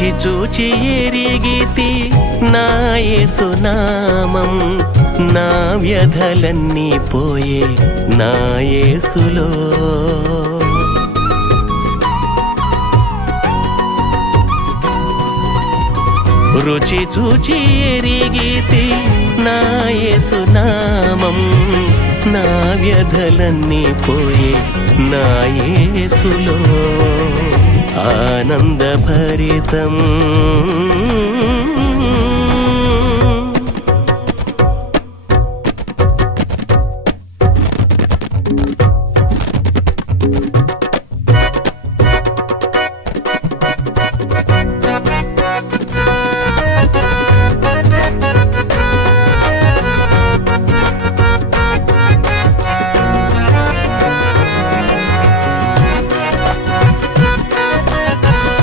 చూచి చూచి ఎరిగితి నా యేసునామం నా వ్యధలన్నీ పోయే నా యేసులో. రుచి చూచి ఎరిగితి నా యేసునామం నా వ్యధలన్నీ పోయే నా యేసులో. ആനന്ദഭരിതം